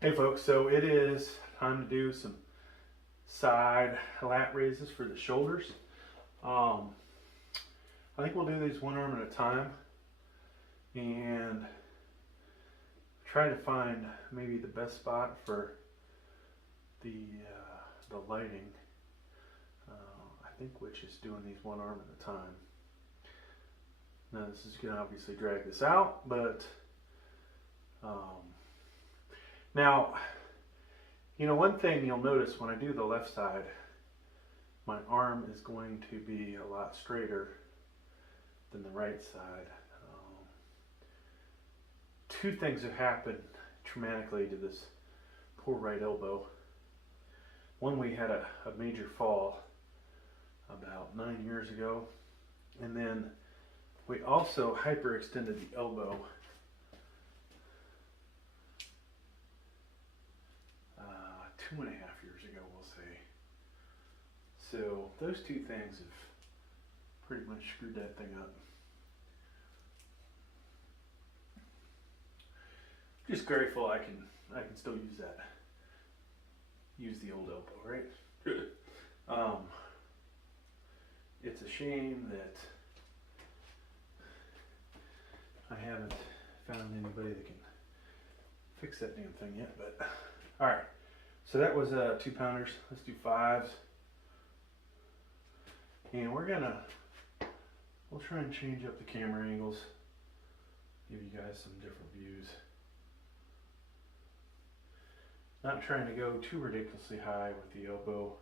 Hey folks, so it is time to do some side lat raises for the shoulders. I think we'll do these one arm at a time and try to find maybe the best spot for the lighting. I think which is doing these one arm at a time. Now this is going to obviously drag this out, but now, you know, one thing you'll notice when I do the left side, my arm is going to be a lot straighter than the right side. Two things have happened traumatically to this poor right elbow. One, we had a major fall about 9 years ago, and then we also hyperextended the elbow 2.5 years ago, we'll say. So those two things have pretty much screwed that thing up. Just grateful I can still use the old elbow, right? It's a shame that I haven't found anybody that can fix that damn thing yet, but all right. So that was 2 pounders. Let's do 5s. And we'll try and change up the camera angles, give you guys some different views. Not trying to go too ridiculously high with the elbow.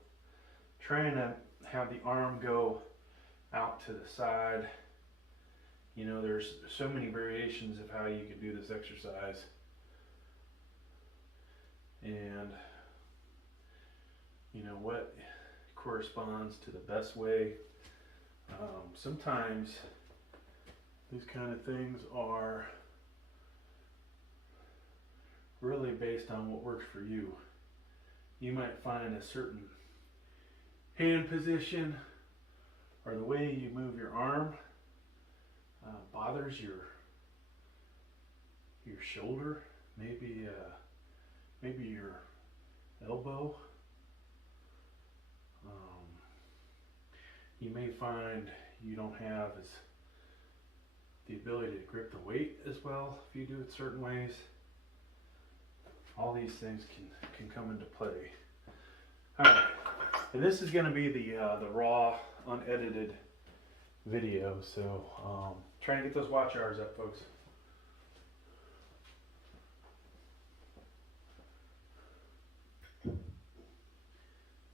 Trying to have the arm go out to the side. You know, there's so many variations of how you could do this exercise. And you know what corresponds to the best way. Sometimes these kind of things are really based on what works for you. You might find a certain hand position or the way you move your arm bothers your shoulder, maybe your elbow. You may find you don't have the ability to grip the weight as well if you do it certain ways. All these things can come into play. All right, and this is going to be the raw, unedited video. So trying to get those watch hours up, folks.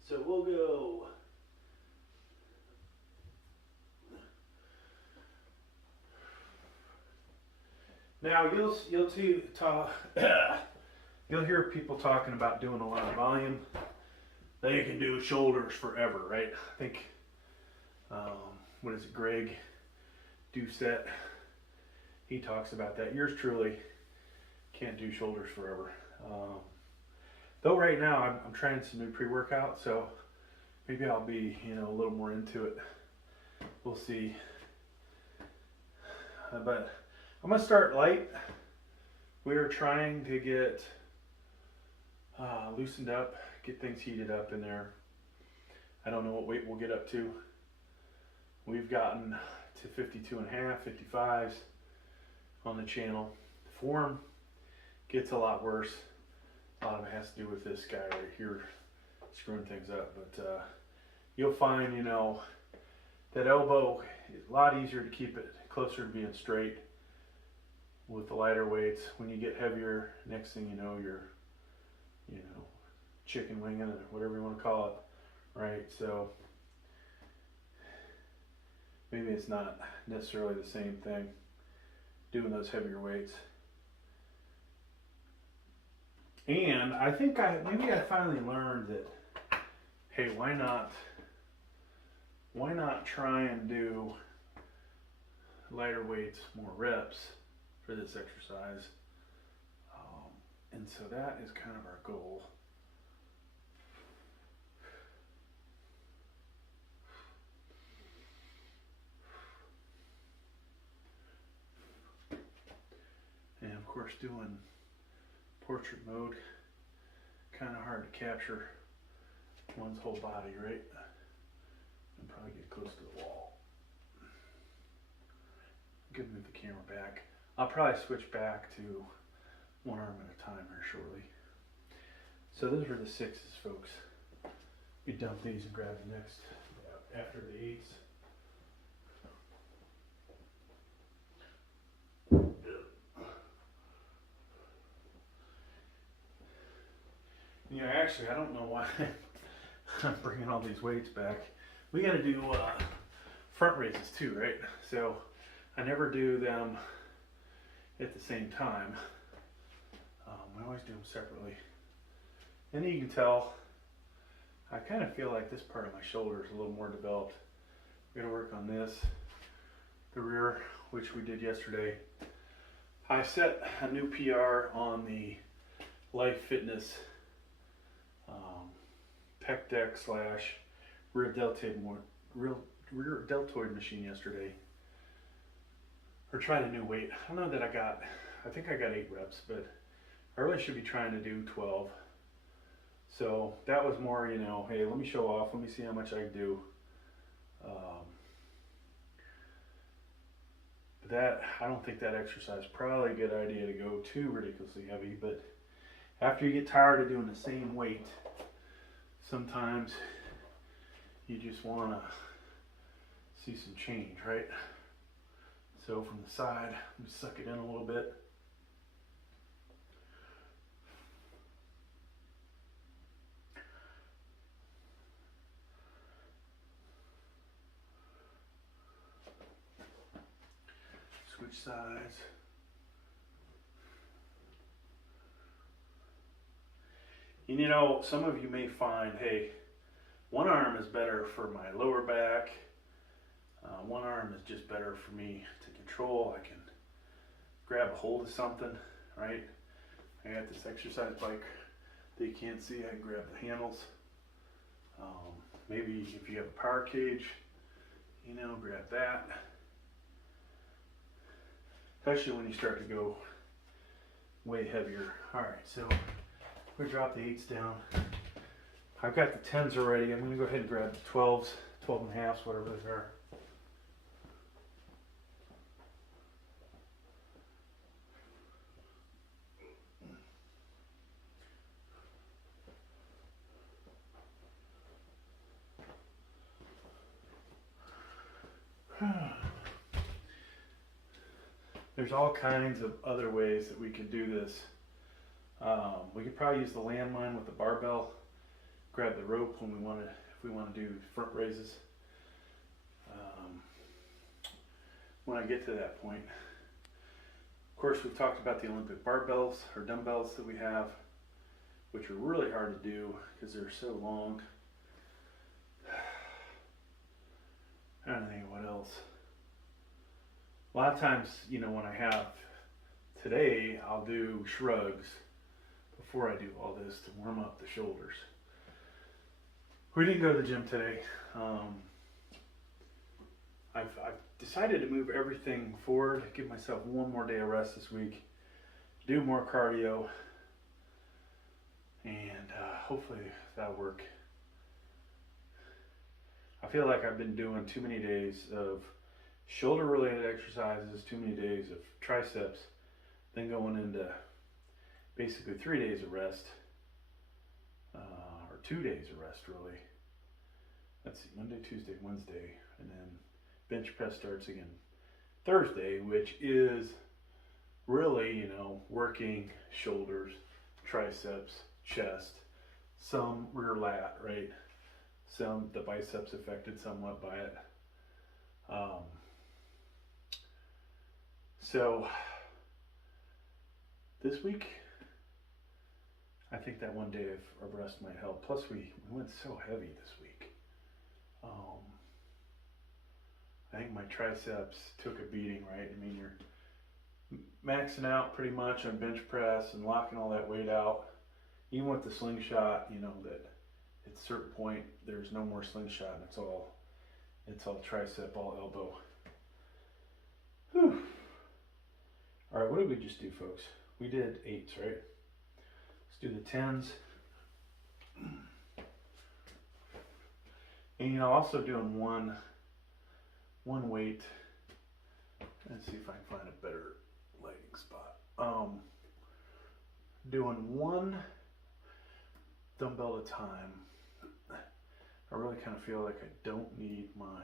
So we'll go. Now you'll hear people talking about doing a lot of volume. They can do shoulders forever, right? I think what is it, Greg Doucette? He talks about that. Yours truly can't do shoulders forever. Though right now I'm trying some new pre-workout, so maybe I'll be a little more into it. We'll see. But I'm gonna start light. We are trying to get loosened up, get things heated up in there. I don't know what weight we'll get up to. We've gotten to 52.5, 55s on the channel. The form gets a lot worse. A lot of it has to do with this guy right here screwing things up. But you'll find, that elbow is a lot easier to keep it closer to being straight with the lighter weights. When you get heavier, next thing you know, you're chicken winging or whatever you want to call it, right? So maybe it's not necessarily the same thing doing those heavier weights. And I think maybe I finally learned that, hey, why not try and do lighter weights, more reps for this exercise. And so that is kind of our goal. And of course doing portrait mode kind of hard to capture one's whole body, right? And probably get close to the wall. Good, move the camera back. I'll probably switch back to one arm at a time here shortly. So those were the 6s, folks. We dump these and grab the next after the 8s. You know, actually, I don't know why I'm bringing all these weights back. We got to do front raises too, right? So I never do them at the same time. I always do them separately. And you can tell, I kind of feel like this part of my shoulder is a little more developed. We're gonna work on this, the rear, which we did yesterday. I set a new PR on the Life Fitness pec deck / rear deltoid machine yesterday. Or tried a new weight. I don't know that I think I got 8 reps, but I really should be trying to do 12. So that was more, you know, hey, let me show off, let me see how much I can do. But that, I don't think that exercise is probably a good idea to go too ridiculously heavy, but after you get tired of doing the same weight, sometimes you just want to see some change, right? So from the side, let me suck it in a little bit. Switch sides. And you know, some of you may find, hey, one arm is better for my lower back. One arm is just better for me to control. I can grab a hold of something, right? I got this exercise bike that you can't see. I can grab the handles. Maybe if you have a power cage, you know, grab that. Especially when you start to go way heavier. All right, so we're gonna drop the 8s down. I've got the 10s already. I'm gonna go ahead and grab the 12s, 12 and a halves, whatever they are. There's all kinds of other ways that we could do this. We could probably use the landmine with the barbell, grab the rope when we want to, if we want to do front raises. When I get to that point. Of course, we've talked about the Olympic barbells or dumbbells that we have, which are really hard to do because they're so long. I don't think what else. A lot of times, you know, when I have today, I'll do shrugs before I do all this to warm up the shoulders. We didn't go to the gym today. I've decided to move everything forward, give myself one more day of rest this week, do more cardio, and hopefully that'll work. I feel like I've been doing too many days of shoulder related exercises, too many days of triceps, then going into basically 3 days of rest, or 2 days of rest really. Let's see, Monday, Tuesday, Wednesday, and then bench press starts again Thursday, which is really, you know, working shoulders, triceps, chest, some rear lat, right? Some, the biceps affected somewhat by it. So this week, I think that one day of rest might help. Plus we went so heavy this week. I think my triceps took a beating, right? I mean, you're maxing out pretty much on bench press and locking all that weight out. Even with the slingshot, you know that at a certain point there's no more slingshot and it's all tricep, all elbow. Whew. All right, what did we just do, folks? We did 8s, right? Let's do the 10s. And also doing one weight. Let's see if I can find a better lighting spot. Doing one dumbbell at a time. I really kind of feel like I don't need my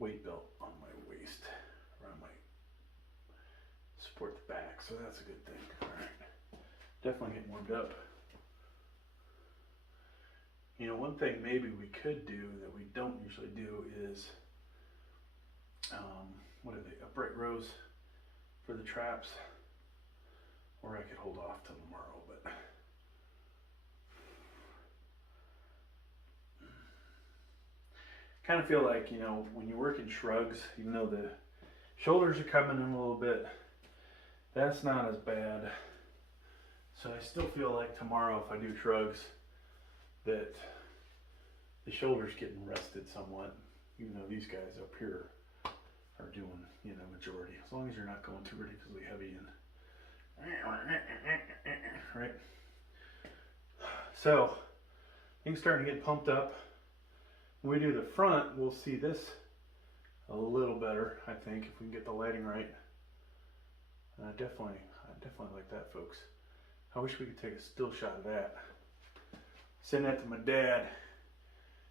weight belt on my waist, or I might support the back, so that's a good thing. All right, definitely getting warmed up. You know, one thing maybe we could do that we don't usually do is, what are they, upright rows for the traps, or I could hold off till tomorrow, but kind of feel like, you know, when you work in shrugs, even though the shoulders are coming in a little bit, that's not as bad. So I still feel like tomorrow, if I do shrugs, that the shoulder's getting rested somewhat, even though these guys up here are doing, you know, majority. As long as you're not going too ridiculously heavy and right. So things starting to get pumped up. When we do the front, we'll see this a little better, I think, if we can get the lighting right. I definitely like that, folks. I wish we could take a still shot of that. Send that to my dad.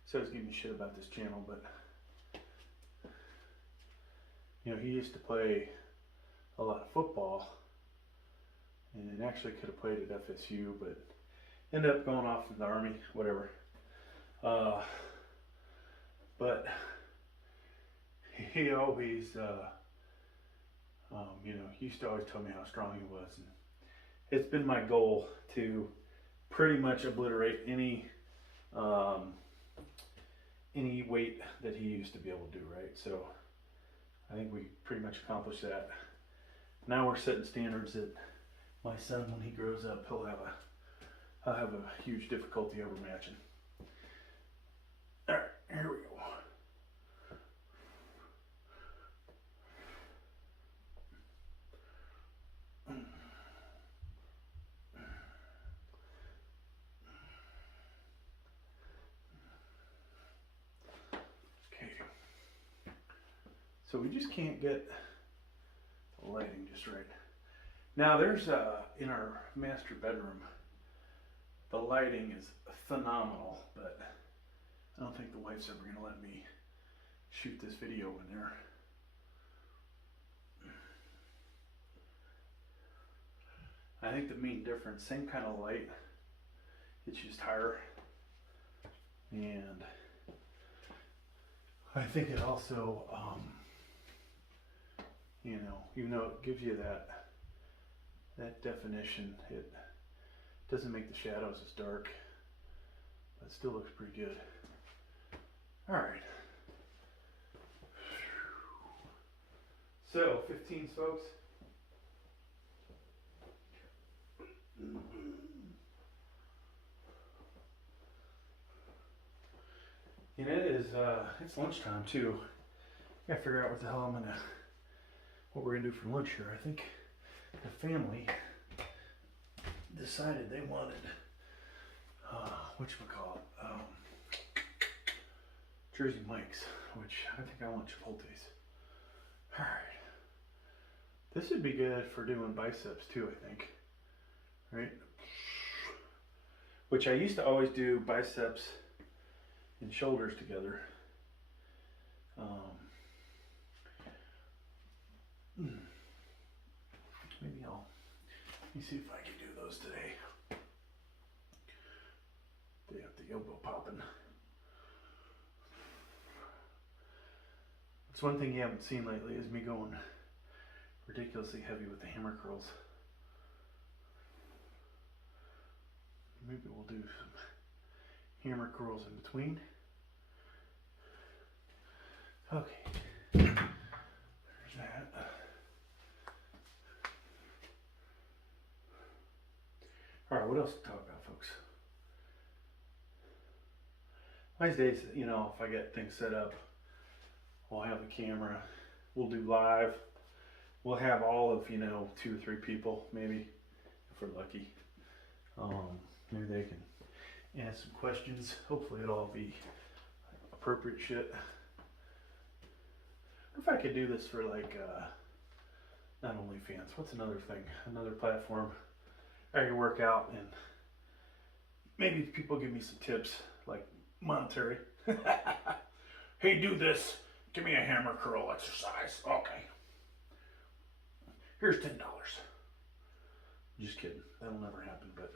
So he's giving me shit about this channel, but you know, he used to play a lot of football, and actually could have played at FSU, but ended up going off in the Army, whatever. But he always, you know, he used to always tell me how strong he was, and it's been my goal to pretty much obliterate any weight that he used to be able to do, right? So I think we pretty much accomplished that. Now we're setting standards that my son, when he grows up, he'll have a huge difficulty over matching. All right, here we go. So we just can't get the lighting just right. Now there's, in our master bedroom, the lighting is phenomenal, but I don't think the wife's ever gonna let me shoot this video in there. I think the main difference, same kind of light, it's just higher, and I think it also, you know, even though it gives you that definition, it doesn't make the shadows as dark, but it still looks pretty good. All right. So, 15s, folks. And it is, it's lunchtime too. I gotta figure out what the hell what we're gonna do for lunch here. I think the family decided they wanted, whatchamacallit, Jersey Mike's, which I think I want Chipotle's. All right. This would be good for doing biceps too, I think. Right? Which I used to always do biceps and shoulders together. Maybe let me see if I can do those today. They have the elbow popping. It's one thing you haven't seen lately is me going ridiculously heavy with the hammer curls. Maybe we'll do some hammer curls in between. Okay, there's that. All right, what else to talk about, folks? Wednesdays, you know, if I get things set up, we'll have the camera, we'll do live, we'll have all of, you know, 2 or 3 people, maybe, if we're lucky. Maybe they can ask some questions. Hopefully it'll all be appropriate shit. What if I could do this for like, not OnlyFans, what's another thing? Another platform I could work out and maybe people give me some tips, like monetary. Hey, do this. Give me a hammer curl exercise. Okay. Here's $10. Just kidding. That'll never happen, but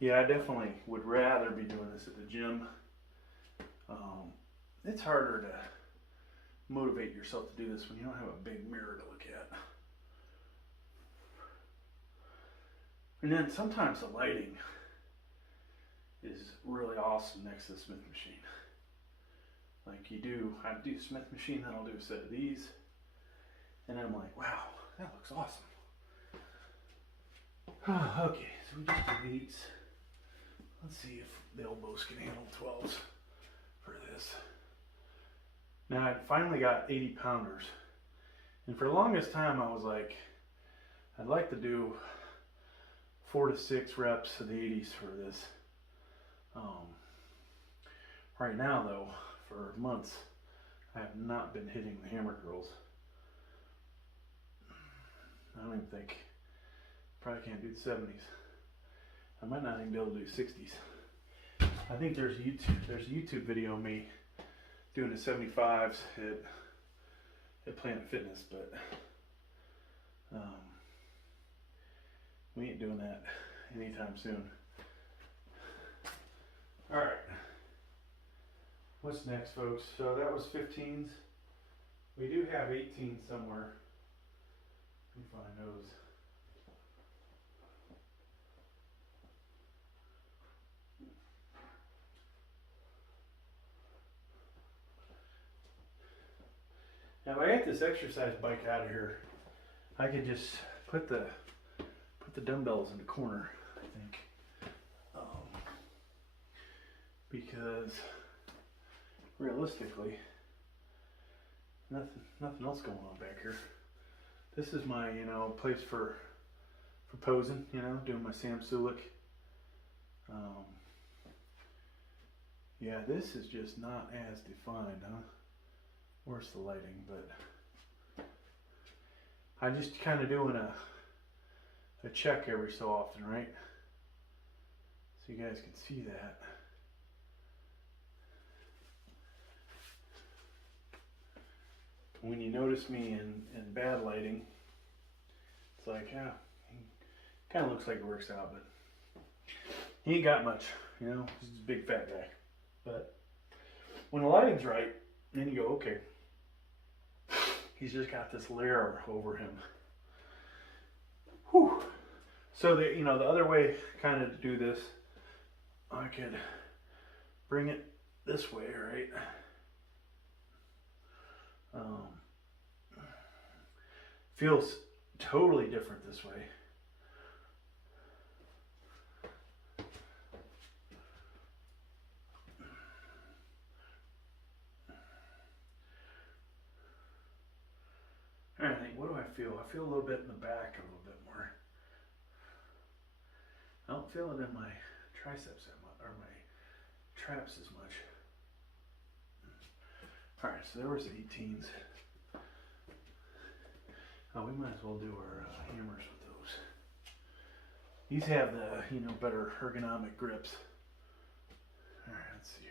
yeah, I definitely would rather be doing this at the gym. It's harder to motivate yourself to do this when you don't have a big mirror to look at. And then sometimes the lighting is really awesome next to the Smith machine. Like I do Smith machine, then I'll do a set of these, and I'm like, wow, that looks awesome. Okay, so we just did 8s. Let's see if the elbows can handle 12s for this. Now I finally got 80 pounders, and for the longest time I was like, I'd like to do 4 to 6 reps of the 80s for this. Right now though, for months, I have not been hitting the hammer curls. I don't even think, probably can't do the 70s. I might not even be able to do 60s. I think there's a YouTube video of me doing the 75s at Planet Fitness, but we ain't doing that anytime soon. All right. What's next, folks? So that was 15s. We do have 18s somewhere. Let me find those. Now, if I get this exercise bike out of here, I could just put the dumbbells in the corner, I think, because realistically, nothing else going on back here. This is my, place for posing, doing my Sam Sulik. Yeah, this is just not as defined, huh? Where's the lighting? But I just kind of doing a check every so often, right? So you guys can see that. When you notice me in bad lighting, it's like, yeah, he kind of looks like it works out, but he ain't got much, he's a big fat guy. But when the lighting's right, then you go, okay, he's just got this layer over him. Whew. So the other way kind of to do this, I could bring it this way, right? Feels totally different this way. I think, what do I feel? I feel a little bit in the back, a little bit more. I don't feel it in my triceps or my traps as much. All right, so there was the 18s. Oh, we might as well do our hammers with those. These have the, better ergonomic grips. All right, let's see here.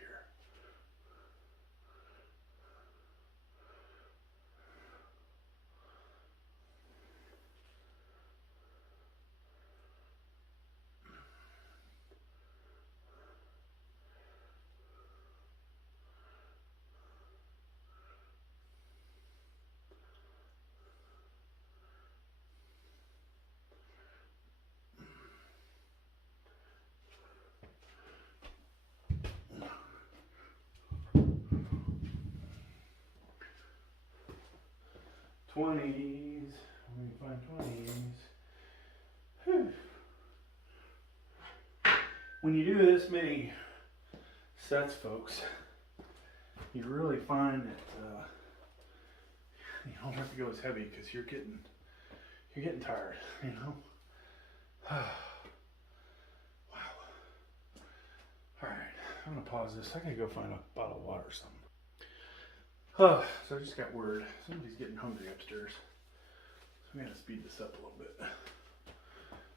'20s. Let me find '20s. Whew. When you do this many sets, folks, you really find that you don't have to go as heavy because you're getting tired, Wow. Alright, I'm gonna pause this. I gotta go find a bottle of water or something. So I just got word. Somebody's getting hungry upstairs. So we gotta speed this up a little bit.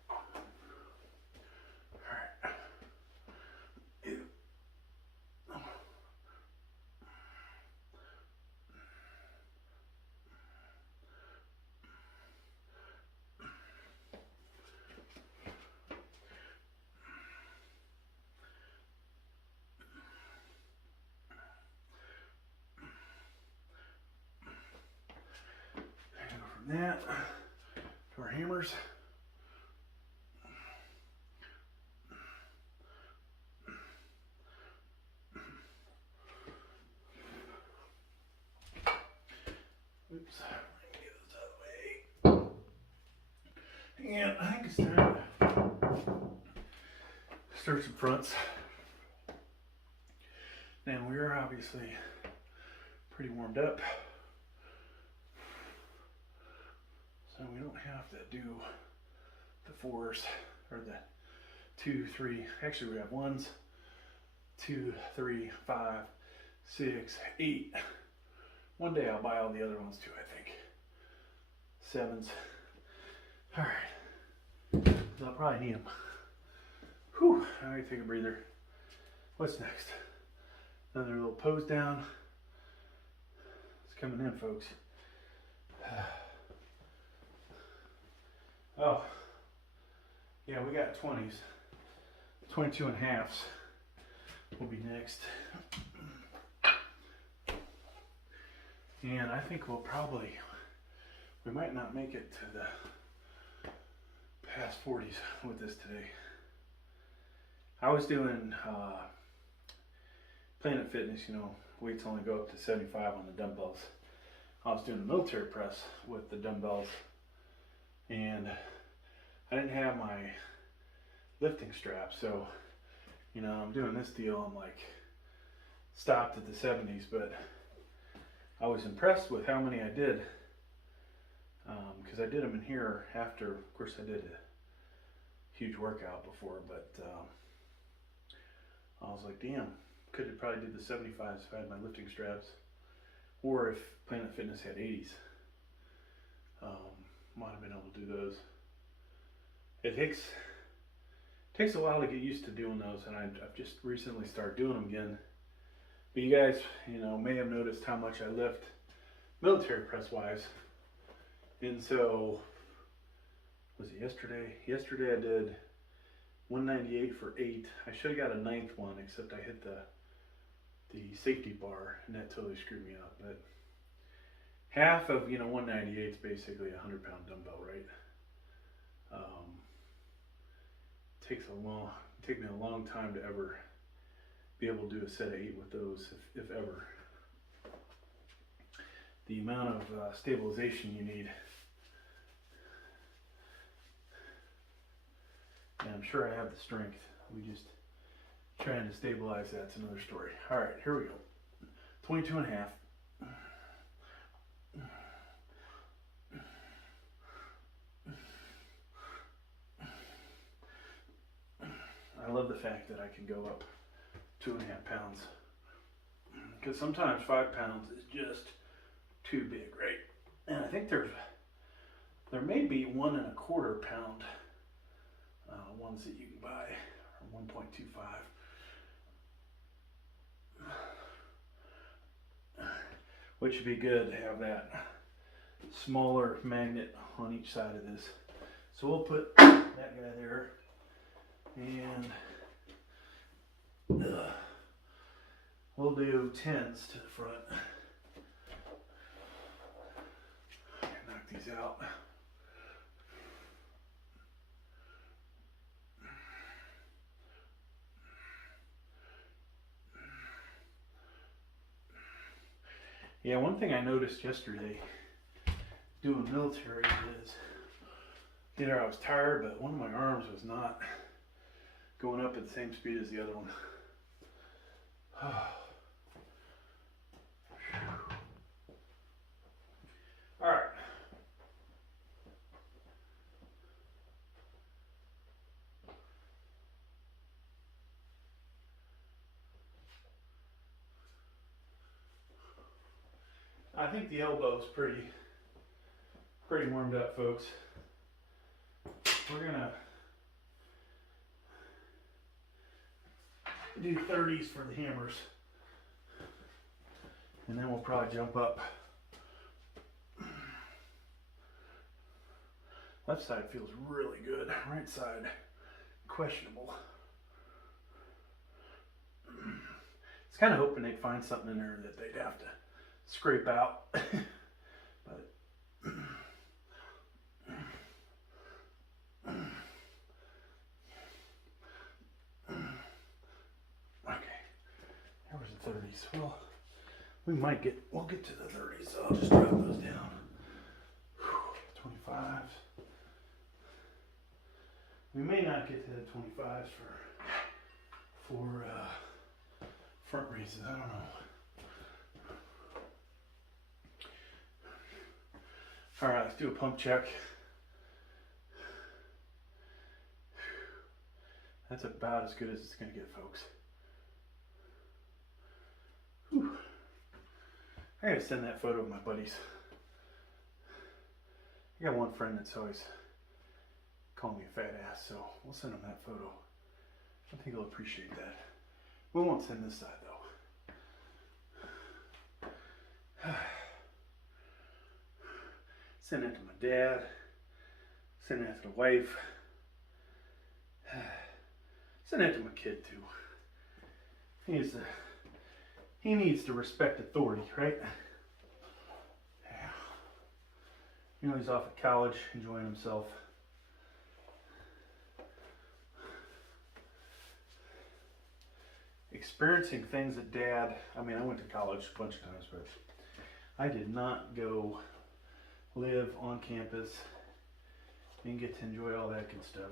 Alright. From that to our hammers. Oops, let me get this out of the way. And I think it's time to start some fronts. Now we're obviously pretty warmed up, so we don't have to do the 4s or the 2, 3. Actually, we have 1s, 2, 3, 5, 6, 8. One day I'll buy all the other ones too, I think. 7s. All right, I'll probably need them. Whew, all right, take a breather. What's next? Another little pose down. It's coming in, folks. Oh, yeah, we got 20s. 22 and a halves will be next. And I think we might not make it to the past 40s with this today. I was doing Planet Fitness, you know, weights only go up to 75 on the dumbbells. I was doing a military press with the dumbbells, and I didn't have my lifting strap, so, you know, I'm doing this deal, I'm like stopped at the 70s, but I was impressed with how many I did, because I did them in here after, of course I did a huge workout before, but I was like, damn, could have probably did the 75s if I had my lifting straps, or if Planet Fitness had 80s. Might have been able to do those. It takes a while to get used to doing those, and I've just recently started doing them again. But you guys, you know, may have noticed how much I lift military press wise. And so, was it yesterday? Yesterday I did 198 for 8. I should have got a 9th one, except I hit the safety bar, and that totally screwed me up. But half of, you know, 198 is basically a 100-pound dumbbell, right? Takes me a long time to ever be able to do a set of 8 with those, if ever. The amount of stabilization you need. And I'm sure I have the strength. We just trying to stabilize that's another story. All right, here we go. 22 and a half. I love the fact that I can go up 2.5 pounds, because sometimes 5 pounds is just too big, right? And I think there may be 1.25 pound ones that you can buy, or 1.25, which would be good to have that smaller magnet on each side of this. So we'll put that guy there, and we'll do 10s to the front. Knock these out. Yeah, one thing I noticed yesterday doing military is either I was tired, but one of my arms was not going up at the same speed as the other one. All right. I think the elbow's pretty warmed up, folks. We're gonna do 30s for the hammers, and then we'll probably jump up. Left side feels really good. Right side, questionable. I was kind of hoping they'd find something in there that they'd have to scrape out. But okay, there was the 30s. Well, we'll get to the 30s, so I'll just drop those down. 25s. We may not get to the 25s for front raises. I don't know. All right, let's do a pump check. That's about as good as it's going to get, folks. Whew. I gotta send that photo to my buddies. I got one friend that's always calling me a fat ass, so we'll send him that photo. I think he'll appreciate that. We won't send this side though. Send it to my dad. Send it to the wife. Send it to my kid too. He needs to respect authority, right? Yeah. You know, he's off at college, enjoying himself. Experiencing things that Dad, I mean, I went to college a bunch of times, but I did not go live on campus and get to enjoy all that good stuff.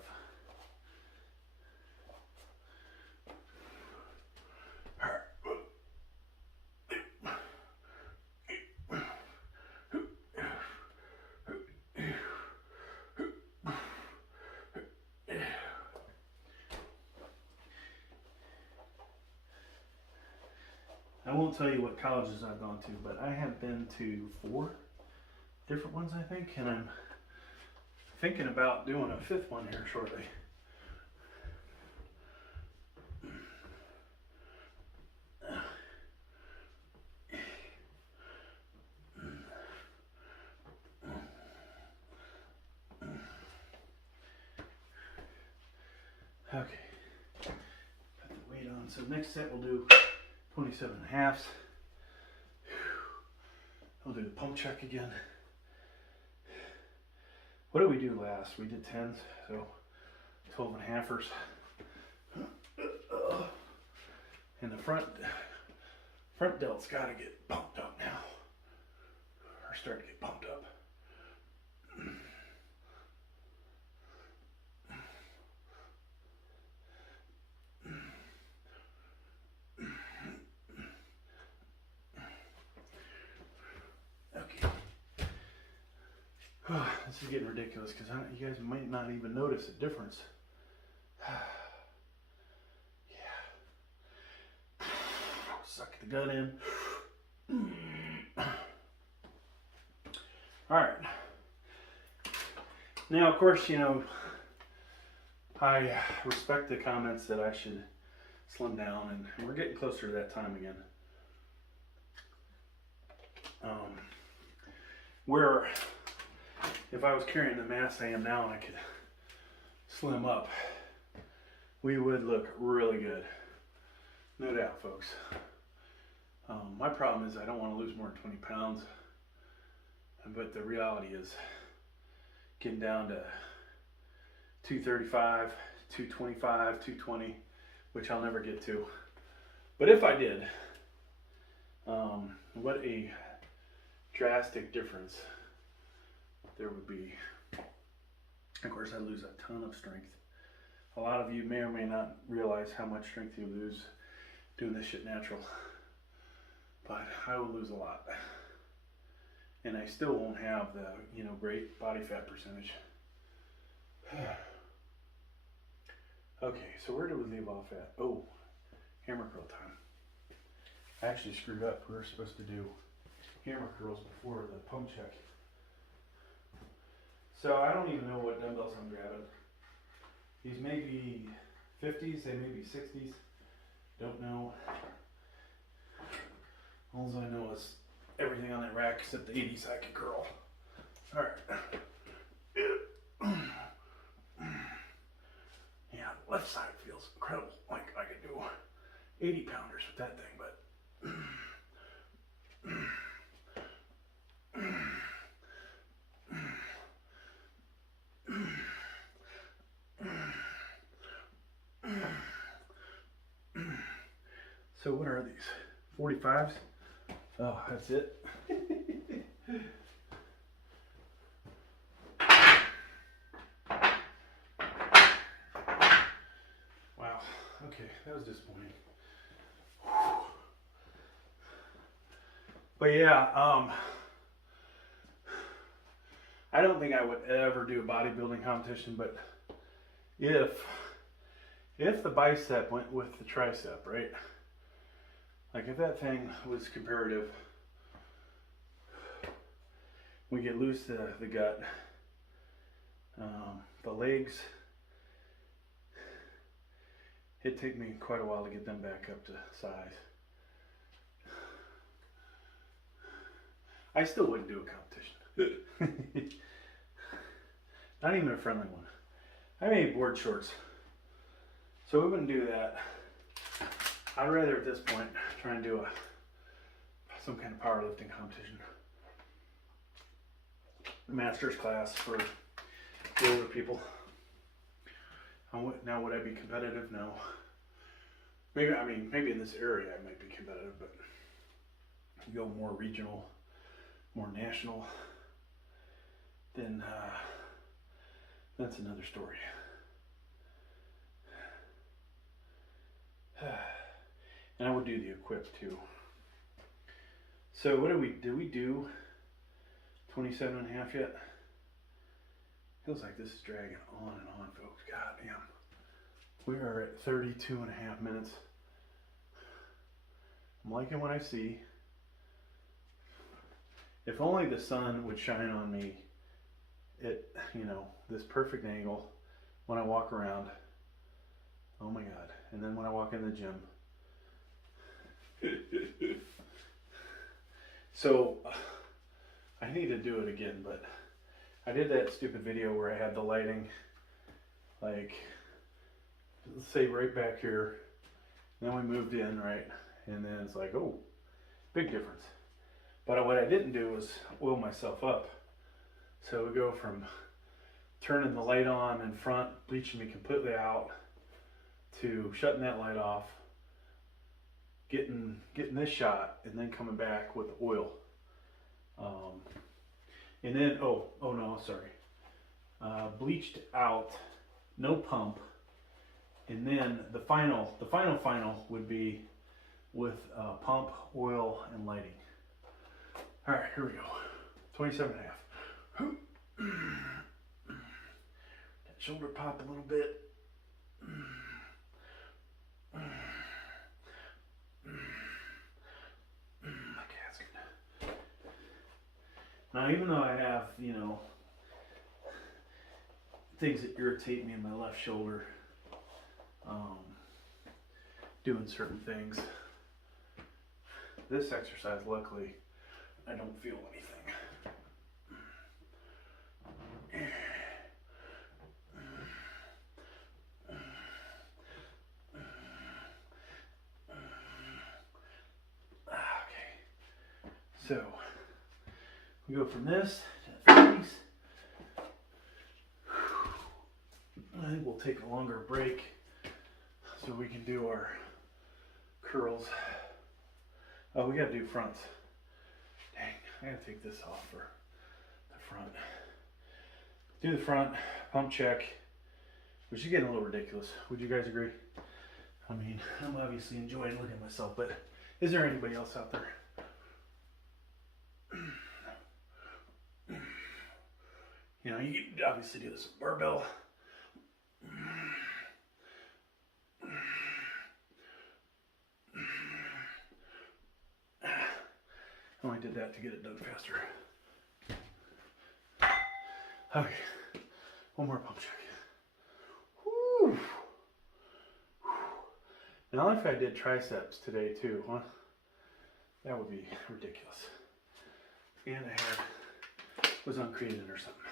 I won't tell you what colleges I've gone to, but I have been to 4 different ones, I think, and I'm thinking about doing a 5th one here shortly. Okay, put the weight on. So next set we'll do 27.5s. We'll do the pump check again. What did we do last? We did 10s, so 12.5ers. And the front delt's got to get pumped up now, or start to get pumped up. This is getting ridiculous because you guys might not even notice a difference. Yeah. Suck the gut in. All right. Now, of course, you know, I respect the comments that I should slim down, and we're getting closer to that time again. Where if I was carrying the mass I am now and I could slim up, we would look really good. No doubt, folks. My problem is I don't want to lose more than 20 pounds. But the reality is getting down to 235, 225, 220, which I'll never get to. But if I did, what a drastic difference there would be. Of course, I lose a ton of strength. A lot of you may or may not realize how much strength you lose doing this shit natural, but I will lose a lot, and I still won't have the, you know, great body fat percentage. Okay, so where did we leave off at? Oh, hammer curl time. I actually screwed up. We were supposed to do hammer curls before the pump check. So I don't even know what dumbbells I'm grabbing. These may be 50s, they may be 60s. Don't know. All I know is everything on that rack except the 80s I can curl. Alright. Yeah, left side feels incredible. Like I could do 80 pounders with that thing, but so what are these? 45s? Oh, that's it. Wow. Okay, that was disappointing. But yeah, I don't think I would ever do a bodybuilding competition, but if the bicep went with the tricep, right? Like if that thing was comparative, we get loose the gut, the legs, it'd take me quite a while to get them back up to size. I still wouldn't do a competition. Not even a friendly one. I made board shorts, so we wouldn't do that. I'd rather at this point try and do some kind of powerlifting competition. Master's class for the older people. Now would I be competitive? No. Maybe, I mean, maybe in this area I might be competitive, but you go more regional, more national, then that's another story. And I would do the equip too. So what did we do 27 and a half yet? Feels like this is dragging on and on, folks. God damn. We are at 32 and a half minutes. I'm liking what I see. If only the sun would shine on me at, you know, this perfect angle when I walk around. Oh my God. And then when I walk in the gym. So I need to do it again, but I did that stupid video where I had the lighting, like, let's say right back here, and then we moved in, right, and then it's like, oh, big difference. But what I didn't do was oil myself up. So we go from turning the light on in front, bleaching me completely out, to shutting that light off, getting this shot, and then coming back with the oil. And then, oh no, sorry. Bleached out, no pump, and then the final would be with pump, oil, and lighting. All right, here we go. 27 and a half. That shoulder pop a little bit. My cat's gonna. Now, even though I have, you know, things that irritate me in my left shoulder, doing certain things, this exercise, luckily, I don't feel anything. So, we go from this to 30s. I think we'll take a longer break so we can do our curls. Oh, we gotta do fronts. Dang, I gotta take this off for the front. Do the front, pump check, which is getting a little ridiculous. Would you guys agree? I mean, I'm obviously enjoying looking at myself, but is there anybody else out there? You know, you can obviously do this with barbell. I only did that to get it done faster. Okay, one more pump check. Whew. Now if I did triceps today too, huh? That would be ridiculous. And I was on creatine or something.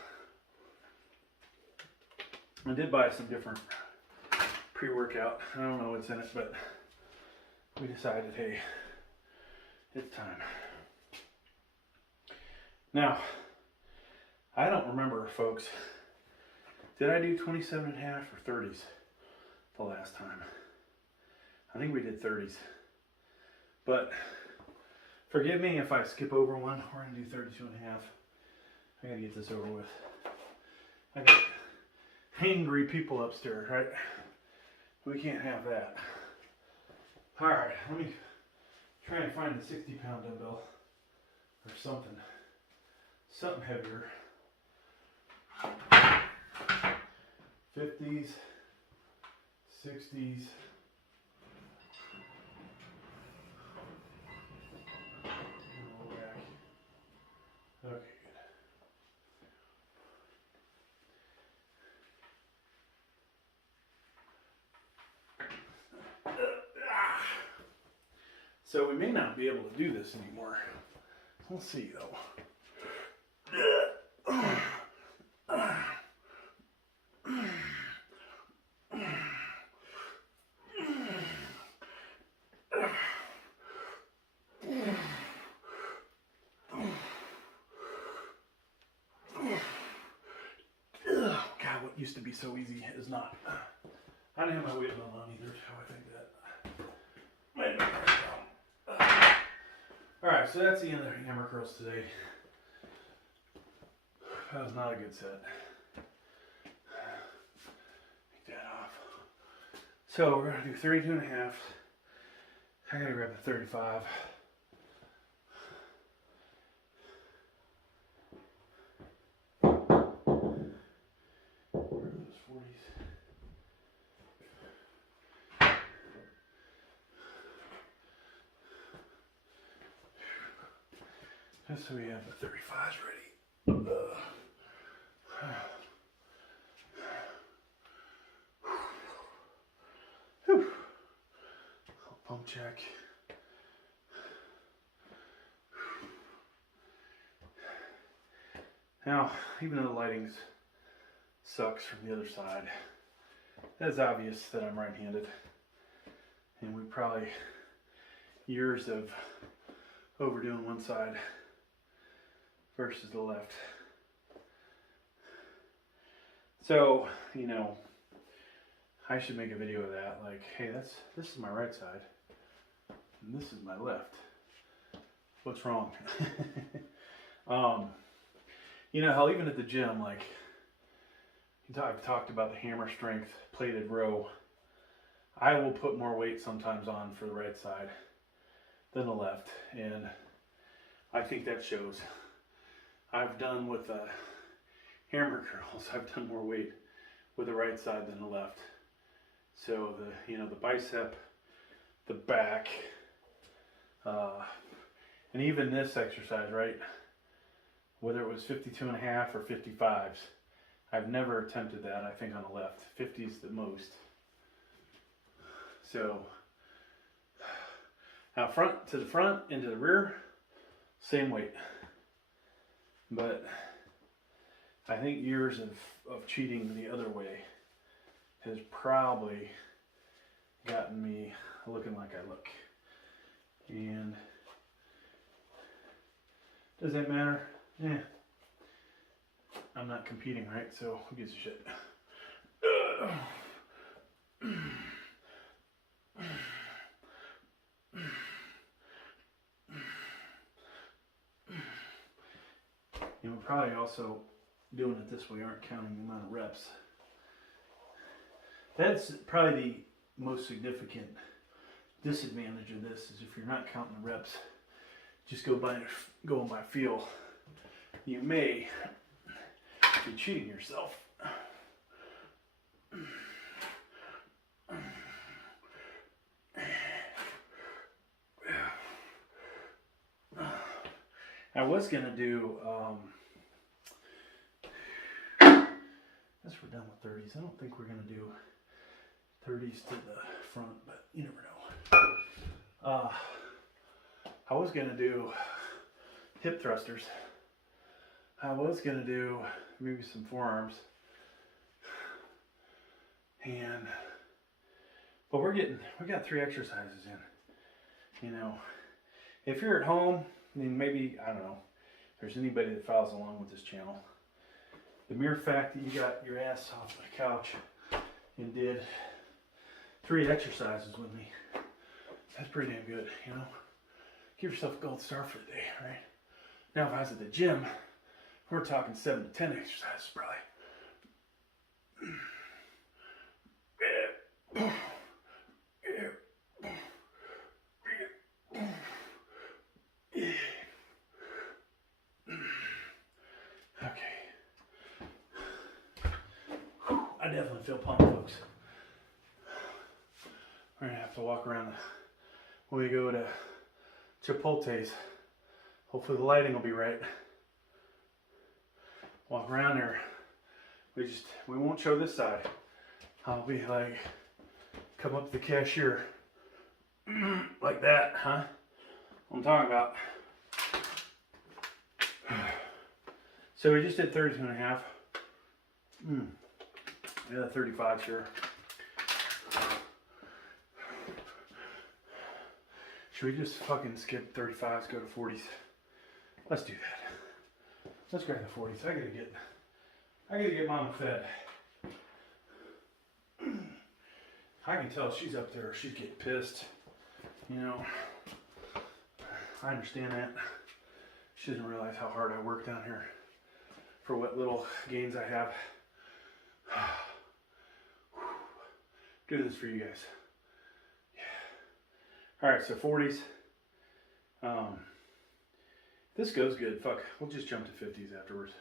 I did buy some different pre-workout. I don't know what's in it, but we decided, hey, it's time. Now, I don't remember, folks. Did I do 27.5 or 30s the last time? I think we did 30s. But forgive me if I skip over one. We're going to do 32.5. I got to get this over with. I got hangry people upstairs, right? We can't have that. All right, let me try and find a 60-pound dumbbell or something. Something heavier. 50s, 60s. Okay, good. So we may not be able to do this anymore. We'll see though. God, what used to be so easy is not. I didn't have my weight on either, so I think that might be a problem. Alright, so that's the end of the hammer curls today. That was not a good set. Take that off. So we're going to do 32.5. I got to grab the 35. Just so we have the 35s ready. Pump check. Now, even though the lighting sucks from the other side, it's obvious that I'm right-handed. And we probably years of overdoing one side versus the left. So, you know, I should make a video of that, like, hey, this is my right side, and this is my left. What's wrong? You know how even at the gym, like, I've talked about the hammer strength plated row. I will put more weight sometimes on for the right side than the left, and I think that shows. I've done with hammer curls, I've done more weight with the right side than the left. So the bicep, the back, and even this exercise, right? Whether it was 52.5 or 55s, I've never attempted that, I think, on the left. 50 is the most. So, now front to the front, into the rear, same weight. But I think years of cheating the other way has probably gotten me looking like I look. And does that matter? Yeah. I'm not competing, right? So who gives a shit? And we're probably also doing it this way, aren't counting the amount of reps. That's probably the most significant disadvantage of this, is if you're not counting the reps, just going by feel, you may be cheating yourself. I was gonna do, guess we're done with 30s. I don't think we're gonna do 30s to the front, but you never know. I was gonna do hip thrusters. I was gonna do maybe some forearms. But we got 3 exercises in. You know, if you're at home, then maybe, I don't know, if there's anybody that follows along with this channel, the mere fact that you got your ass off the couch and did 3 exercises with me, that's pretty damn good, you know. Give yourself a gold star for the day, right? Now if I was at the gym, we're talking 7 to 10 exercises probably. I definitely feel pumped, folks. We're gonna have to walk around when we go to Chipotle's. Hopefully the lighting will be right. Walk around there. We won't show this side. I'll be like, come up to the cashier like that, huh? What I'm talking about. So we just did 32 and a half. Yeah, 35, sure. Should we just fucking skip 35s, go to 40s? Let's do that. Let's grab the 40s. I gotta get Mama fed. I can tell she's up there. She's getting pissed. You know, I understand that. She doesn't realize how hard I work down here for what little gains I have. Do this for you guys. Yeah. All right, so 40s. This goes good. Fuck, we'll just jump to 50s afterwards.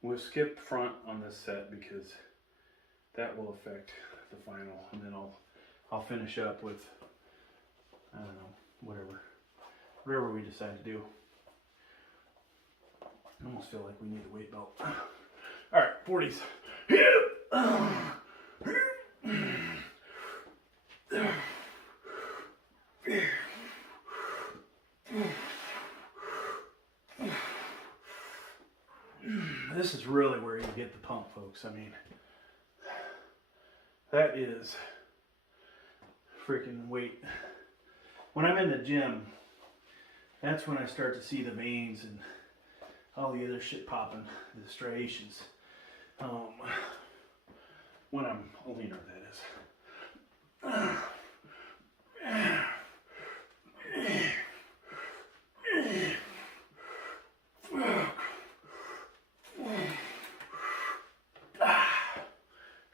We'll skip front on this set because that will affect the final, and then I'll finish up with, I don't know, whatever we decide to do. I almost feel like we need a weight belt. All right, 40s. This is really where you get the pump, folks. I mean, that is freaking weight. When I'm in the gym, that's when I start to see the veins and all the other shit popping, the striations. When I'm leaner, that is.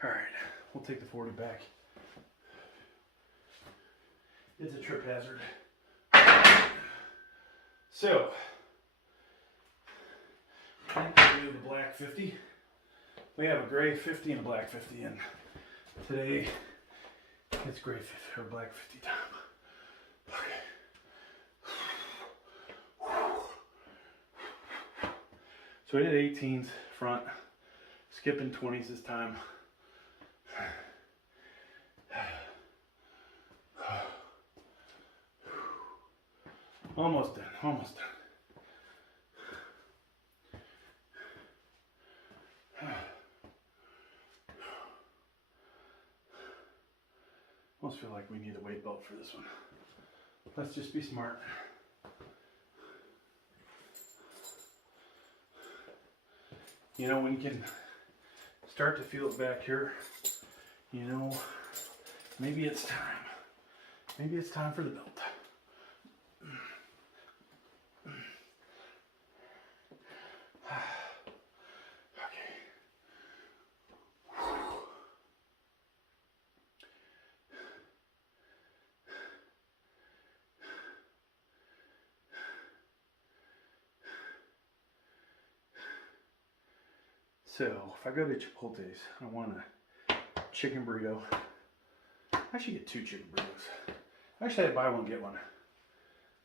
Alright, we'll take the 40 back. It's a trip hazard. So, I think we'll do the black 50. We have a gray 50 and a black 50, and today it's gray 50 or black 50 time. Okay. So we did 18s front, skipping 20s this time. Almost done, almost done. Almost feel like we need a weight belt for this one. Let's just be smart. You know, when you can start to feel it back here, you know, maybe it's time. Maybe it's time for the belt. So, if I go to Chipotle's, I want a chicken burrito. I should get 2 chicken burritos. Actually, I buy one, get one.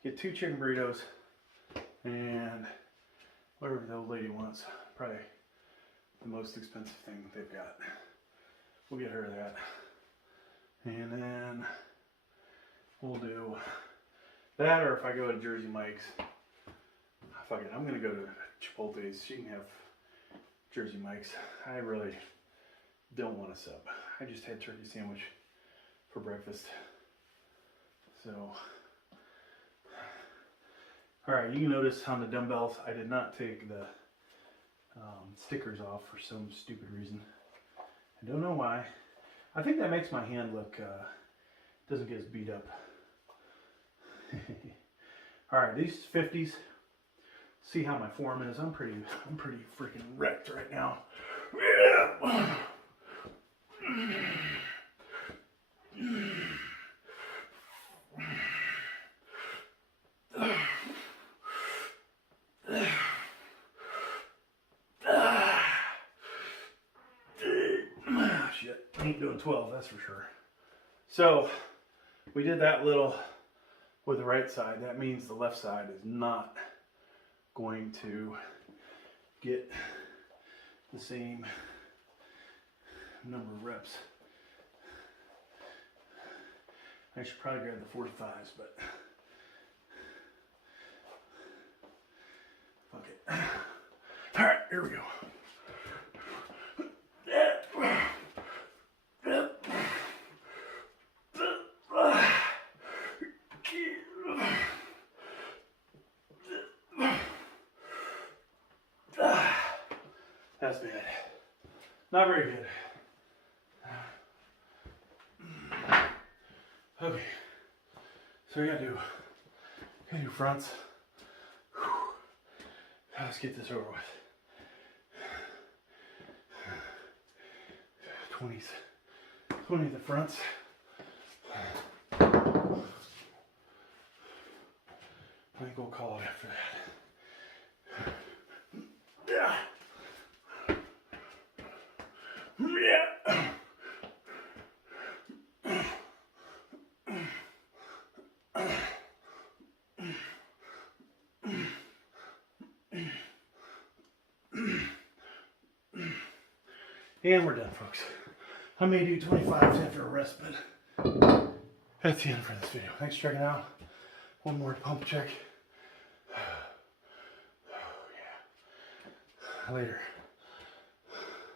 get 2 chicken burritos and whatever the old lady wants. Probably the most expensive thing they've got. We'll get her that. And then we'll do that, or if I go to Jersey Mike's, fuck it, I'm gonna go to Chipotle's. She can have Jersey Mike's. I really don't want a sub. I just had turkey sandwich for breakfast. So, all right, you can notice on the dumbbells, I did not take the stickers off for some stupid reason. I don't know why. I think that makes my hand look, doesn't get as beat up. All right, these 50s, see how my form is. I'm pretty freaking wrecked right now. Shit, I ain't doing 12, that's for sure. So we did that little with the right side. That means the left side is not going to get the same number of reps. I should probably grab the 45s, but fuck it. All right, here we go. That's bad. Not very good. Okay. So we gotta do fronts. Whew. Let's get this over with. 20 of the fronts. I think we'll call it after that. Yeah. And we're done, folks. I may do 25s after a rest, but that's the end for this video. Thanks for checking out. One more pump check. Oh, yeah. Later.